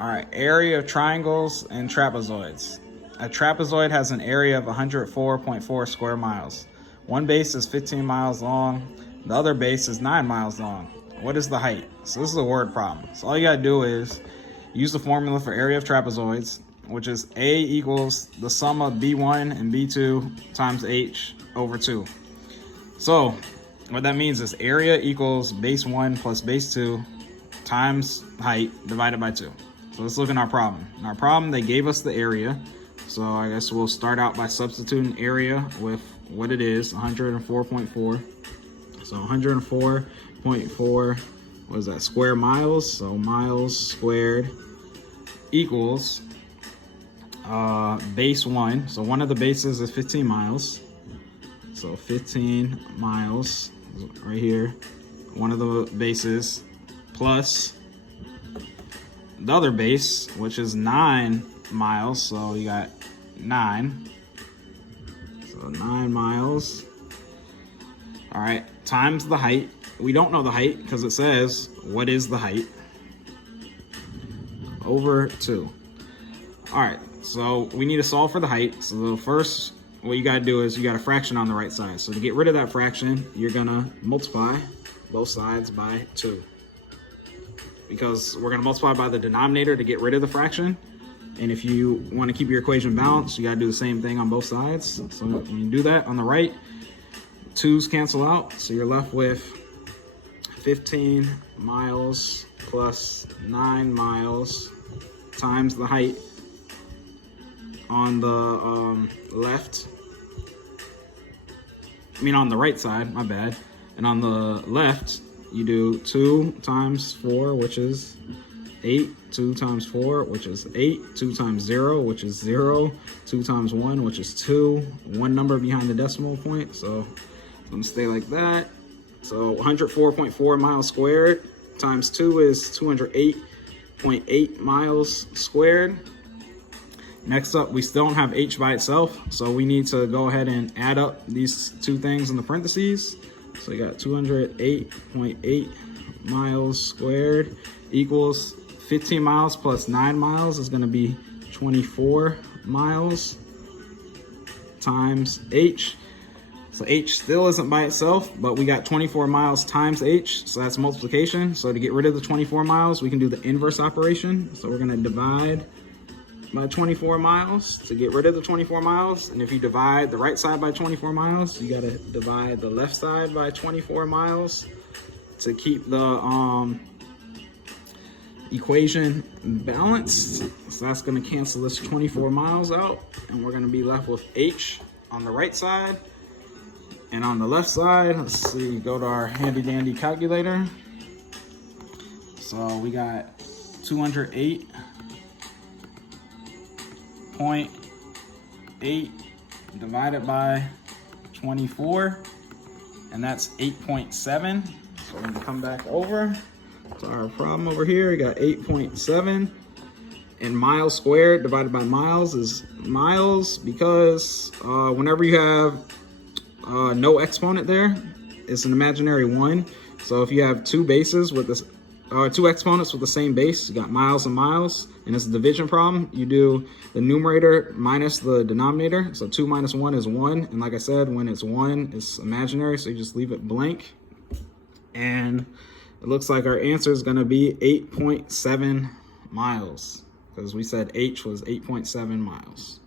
All right, area of triangles and trapezoids. A trapezoid has an area of 104.4 square miles. One base is 15 miles long. The other base is 9 miles long. What is the height? So this is a word problem. So all you gotta do is use the formula for area of trapezoids, which is A equals the sum of B1 and B2 times H over 2. So what that means is area equals base 1 plus base 2 times height divided by 2. So let's look at our problem. In our problem, they gave us the area. So I guess we'll start out by substituting area with what it is, 104.4. So 104.4, what is that, square miles? So miles squared equals base 1. So one of the bases is 15 miles. So 15 miles right here. One of the bases plus the other base, which is 9 miles. So you got 9. So 9 miles. All right, times the height. We don't know the height because it says, what is the height? Over 2. All right, so we need to solve for the height. So the first, what you gotta do is you got a fraction on the right side. So to get rid of that fraction, you're gonna multiply both sides by 2. Because we're gonna multiply by the denominator to get rid of the fraction. And if you wanna keep your equation balanced, you gotta do the same thing on both sides. So when you do that on the right, 2's cancel out. So you're left with 15 miles plus 9 miles times the height on the left. I mean on the right side, my bad. And on the left, you do 2 times 4, which is 8. 2 times 4, which is 8. 2 times 0, which is 0. 2 times 1, which is 2. One number behind the decimal point, so it's gonna stay like that. So 104.4 miles squared times 2 is 208.8 miles squared. Next up, we still don't have h by itself, so we need to go ahead and add up these two things in the parentheses. So you got 208.8 miles squared equals 15 miles plus 9 miles is going to be 24 miles times h. So h still isn't by itself, but we got 24 miles times h, so that's multiplication. So to get rid of the 24 miles, we can do the inverse operation. So we're going to divide by 24 miles to get rid of the 24 miles. And if you divide the right side by 24 miles, you got to divide the left side by 24 miles to keep the equation balanced. So that's going to cancel this 24 miles out, and we're going to be left with h on the right side. And on the left side, let's see, go to our handy dandy calculator. So we got 208.8 divided by 24, and that's 8.7. So we're gonna come back over to our problem over here. We got 8.7, and miles squared divided by miles is miles, because whenever you have no exponent there, it's an imaginary 1. So if you have two bases with this, two exponents with the same base, you got miles and miles, and it's a division problem. You do the numerator minus the denominator. So 2 minus 1 is 1. And like I said, when it's 1, it's imaginary, so you just leave it blank. And it looks like our answer is gonna be 8.7 miles, because we said h was 8.7 miles.